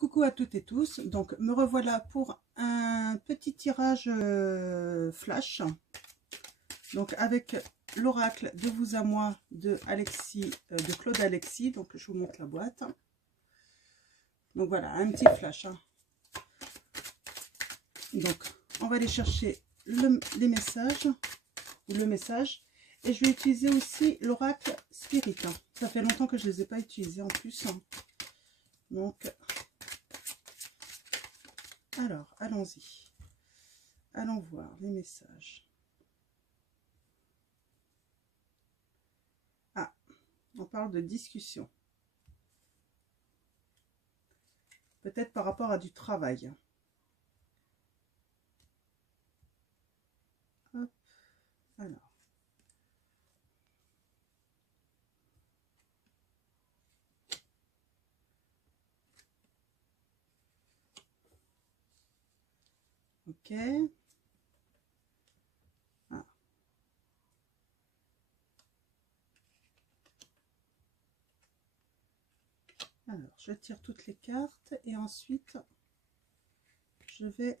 Coucou à toutes et tous, donc me revoilà pour un petit tirage flash, donc avec l'oracle de vous à moi de Alexis, de Claude Alexis. Donc je vous montre la boîte. Donc voilà, un petit flash, hein. Donc on va aller chercher les messages, ou le message, et je vais utiliser aussi l'oracle Spirit, hein. Ça fait longtemps que je ne les ai pas utilisés en plus, hein. Donc alors, allons-y. Allons voir les messages. Ah, on parle de discussion. Peut-être par rapport à du travail. Hop, alors. Ok. Ah. Alors, je tire toutes les cartes et ensuite, je vais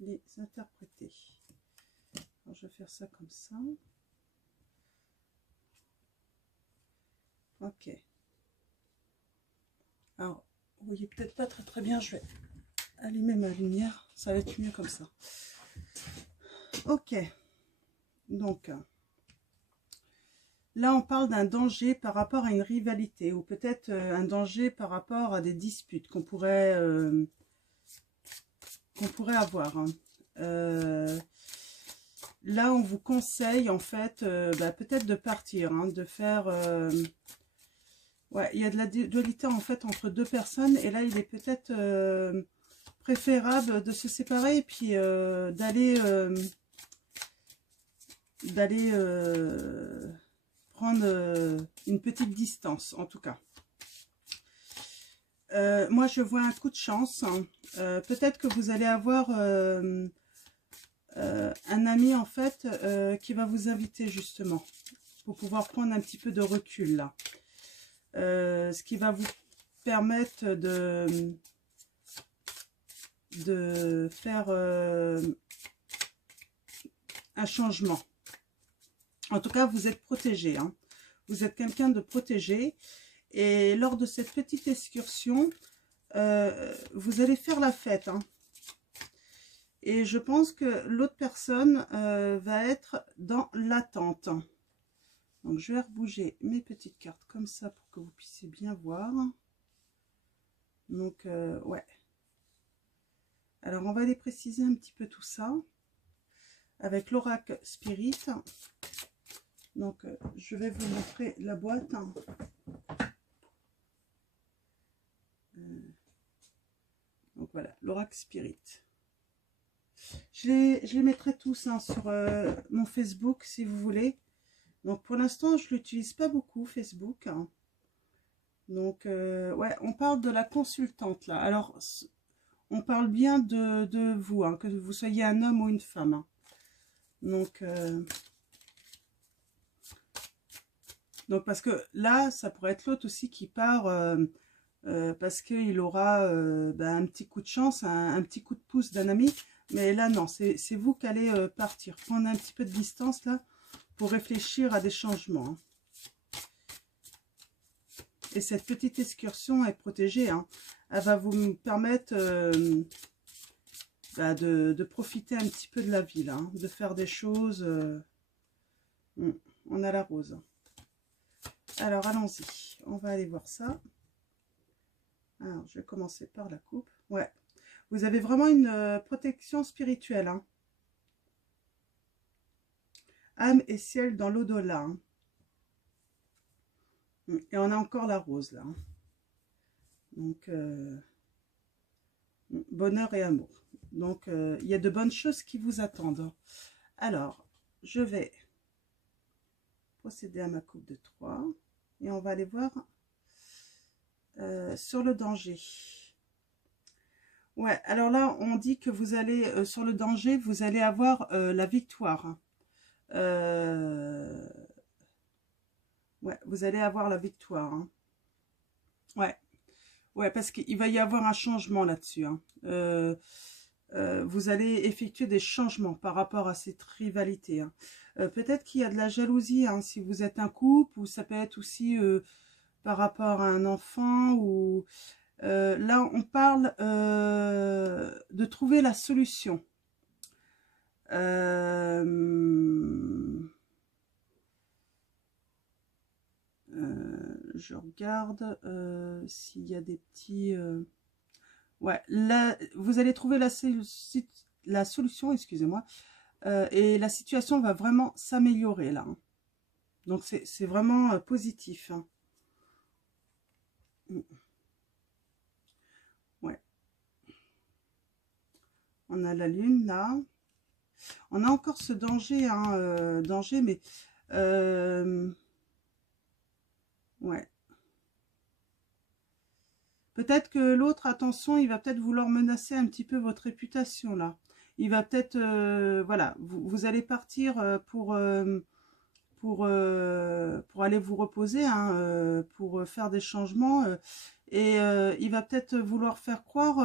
les interpréter. Alors, je vais faire ça comme ça. Ok. Alors, vous voyez peut-être pas très bien, je vais allumer ma lumière, ça va être mieux comme ça. Ok. Donc, là, on parle d'un danger par rapport à une rivalité, ou peut-être un danger par rapport à des disputes qu'on pourrait avoir, hein. Là, on vous conseille, en fait, peut-être de partir, hein, de faire... ouais, il y a de la dualité, en fait, entre deux personnes, et là, il est peut-être préférable de se séparer, et puis d'aller prendre une petite distance, en tout cas. Moi, je vois un coup de chance, hein. Peut-être que vous allez avoir un ami, en fait, qui va vous inviter, justement, pour pouvoir prendre un petit peu de recul, là. Ce qui va vous permettre de faire un changement. En tout cas, vous êtes protégé, hein. Vous êtes quelqu'un de protégé. Et lors de cette petite excursion, vous allez faire la fête, hein. Et je pense que l'autre personne va être dans l'attente. Donc, je vais rebouger mes petites cartes comme ça pour que vous puissiez bien voir. Donc, ouais. Alors, on va aller préciser un petit peu tout ça avec l'oracle Spirit. Donc, je vais vous montrer la boîte. Donc, voilà, l'oracle Spirit. Je les mettrai tous, hein, sur mon Facebook, si vous voulez. Donc, pour l'instant, je ne l'utilise pas beaucoup, Facebook, hein. Donc, ouais, on parle de la consultante, là. Alors, on parle bien de vous, hein, que vous soyez un homme ou une femme, hein. Donc, parce que là, ça pourrait être l'autre aussi qui part parce qu'il aura un petit coup de chance, un petit coup de pouce d'un ami. Mais là, non, c'est vous qui allez partir, prendre un petit peu de distance, là, pour réfléchir à des changements, hein. Et cette petite excursion est protégée, hein. Elle va vous permettre de profiter un petit peu de la vie, là, hein, de faire des choses. On a la rose. Alors, allons-y. On va aller voir ça. Alors, je vais commencer par la coupe. Ouais. Vous avez vraiment une protection spirituelle, hein. Âme et ciel dans l'au-delà, hein. Et on a encore la rose, là, hein. Donc, bonheur et amour. Donc, il y a de bonnes choses qui vous attendent. Alors, je vais procéder à ma coupe de 3. Et on va aller voir sur le danger. Ouais, alors là, on dit que vous allez, sur le danger, vous allez avoir la victoire. Ouais, vous allez avoir la victoire. Hein. Ouais, ouais, parce qu'il va y avoir un changement là-dessus. Hein. Vous allez effectuer des changements par rapport à cette rivalité. Hein. Peut-être qu'il y a de la jalousie, hein, si vous êtes un couple, ou ça peut être aussi par rapport à un enfant. Ou là, on parle de trouver la solution. Je regarde s'il y a des petits... Ouais, là, vous allez trouver la solution, excusez-moi, et la situation va vraiment s'améliorer là. Hein. Donc c'est vraiment positif. Hein. Ouais, on a la lune là. On a encore ce danger, hein, danger, mais ouais. Peut-être que l'autre, attention, il va peut-être vouloir menacer un petit peu votre réputation là. Il va peut-être, voilà, vous allez partir pour aller vous reposer, hein, pour faire des changements. Et il va peut-être vouloir faire croire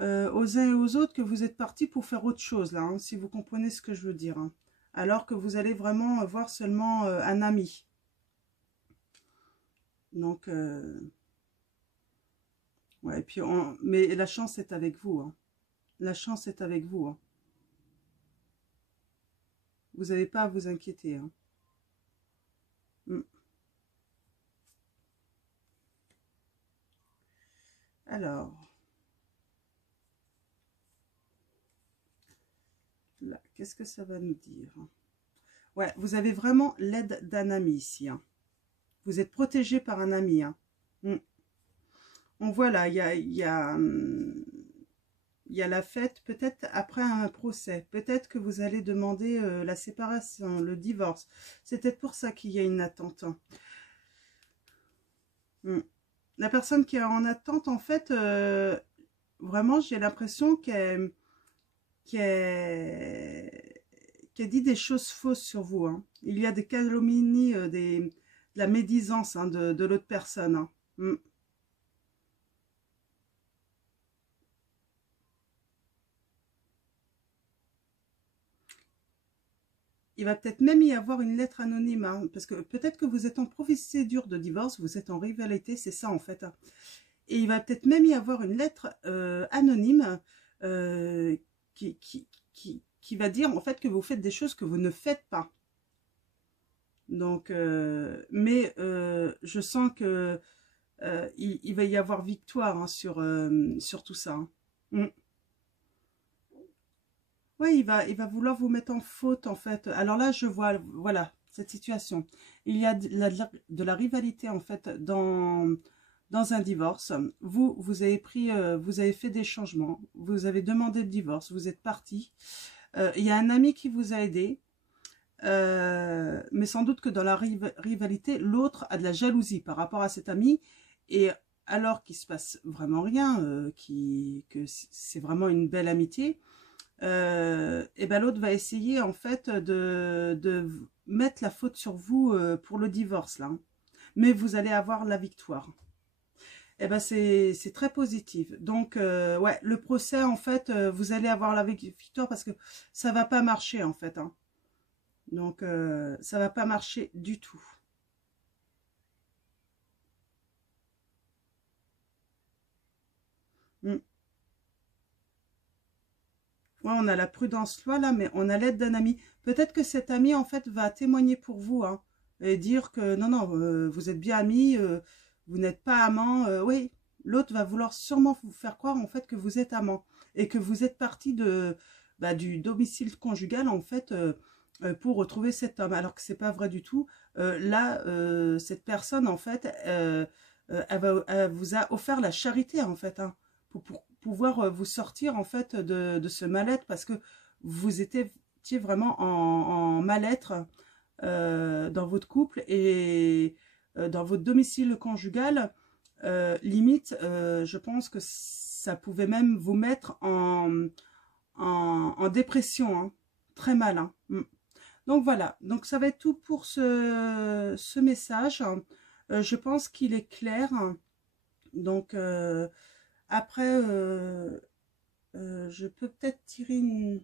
aux uns et aux autres que vous êtes partis pour faire autre chose, là, hein, si vous comprenez ce que je veux dire. Hein. Alors que vous allez vraiment voir seulement un ami. Donc, ouais, et puis mais la chance est avec vous. Hein. La chance est avec vous. Hein. Vous n'avez pas à vous inquiéter. Hein. Mm. Alors, là, qu'est-ce que ça va nous dire? Ouais, vous avez vraiment l'aide d'un ami ici. Hein. Vous êtes protégé par un ami. Hein. Mm. On voit là, il y a la fête, peut-être après un procès. Peut-être que vous allez demander la séparation, le divorce. C'est peut-être pour ça qu'il y a une attente. Hein. Mm. La personne qui est en attente, en fait, vraiment, j'ai l'impression qu'elle dit des choses fausses sur vous. Hein. Il y a des calomnies, de la médisance, hein, de l'autre personne. Hein. Mm. Il va peut-être même y avoir une lettre anonyme, hein, parce que peut-être que vous êtes en procédure de divorce, vous êtes en rivalité, c'est ça en fait. Hein. Et il va peut-être même y avoir une lettre anonyme euh, qui va dire en fait que vous faites des choses que vous ne faites pas. Donc, mais je sens que il va y avoir victoire, hein, sur tout ça. Hein. Mm. Oui, il va vouloir vous mettre en faute, en fait. Alors là, je vois, voilà, cette situation. Il y a de la rivalité, en fait, dans un divorce. Vous avez pris, vous avez fait des changements. Vous avez demandé le divorce. Vous êtes parti. Il y a un ami qui vous a aidé. Mais sans doute que dans la rivalité, l'autre a de la jalousie par rapport à cet ami. Et alors qu'il se passe vraiment rien, que c'est vraiment une belle amitié, et ben l'autre va essayer en fait de mettre la faute sur vous pour le divorce là. Mais vous allez avoir la victoire. Et ben c'est très positif. Donc ouais, le procès en fait, vous allez avoir la victoire parce que ça va pas marcher en fait. Hein. Donc ça va pas marcher du tout. Mm. Ouais, on a la prudence loi là, mais on a l'aide d'un ami. Peut-être que cet ami, en fait, va témoigner pour vous, hein, et dire que non, non, vous êtes bien amis, vous n'êtes pas amants. Oui, l'autre va vouloir sûrement vous faire croire, en fait, que vous êtes amants et que vous êtes parti du domicile conjugal, en fait, pour retrouver cet homme, alors que c'est pas vrai du tout. Là, cette personne, en fait, elle vous a offert la charité, en fait, hein, pour pouvoir vous sortir en fait de ce mal-être parce que vous étiez vraiment en mal-être dans votre couple et dans votre domicile conjugal. Limite, je pense que ça pouvait même vous mettre en dépression, hein, très mal. Hein. Donc voilà, donc ça va être tout pour ce message. Je pense qu'il est clair. Donc après, je peux peut-être tirer une...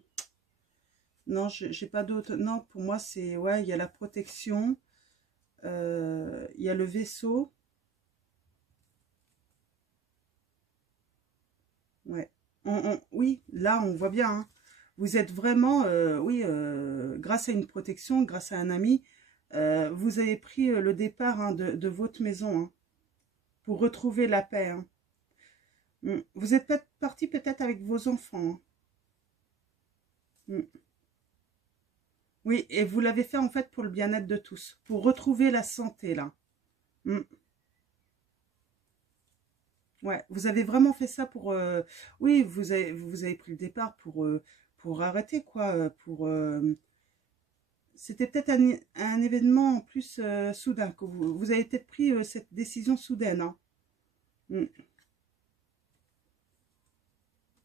Non, j'ai pas d'autre. Non, pour moi, c'est... Ouais, il y a la protection. Il y a le vaisseau. Ouais. Oui, là, on voit bien. Hein. Vous êtes vraiment... oui, grâce à une protection, grâce à un ami, vous avez pris le départ hein, de votre maison hein, pour retrouver la paix. Hein. Vous êtes peut-être parti peut-être avec vos enfants. Hein. Oui, et vous l'avez fait en fait pour le bien-être de tous, pour retrouver la santé là. Mm. Ouais, vous avez vraiment fait ça pour... oui, vous avez pris le départ pour arrêter quoi, pour... c'était peut-être un événement en plus soudain, que vous avez peut-être pris cette décision soudaine. Hein. Mm.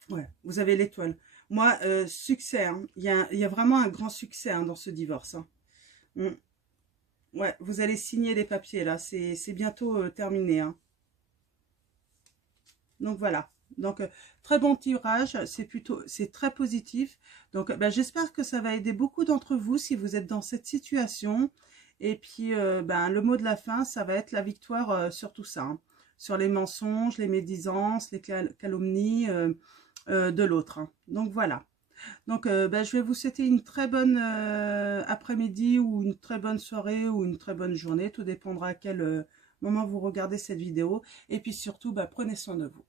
Ouais, vous avez l'étoile. Moi, succès, hein. Il y a vraiment un grand succès hein, dans ce divorce. Hein. Mm. Ouais, vous allez signer les papiers là, c'est bientôt terminé. Hein. Donc voilà. Donc très bon tirage, c'est très positif. Donc ben, j'espère que ça va aider beaucoup d'entre vous si vous êtes dans cette situation. Et puis ben, le mot de la fin, ça va être la victoire sur tout ça. Hein. Sur les mensonges, les médisances, les calomnies de l'autre. Hein. Donc voilà. Donc, ben, je vais vous souhaiter une très bonne après-midi ou une très bonne soirée ou une très bonne journée. Tout dépendra à quel moment vous regardez cette vidéo. Et puis surtout, ben, prenez soin de vous.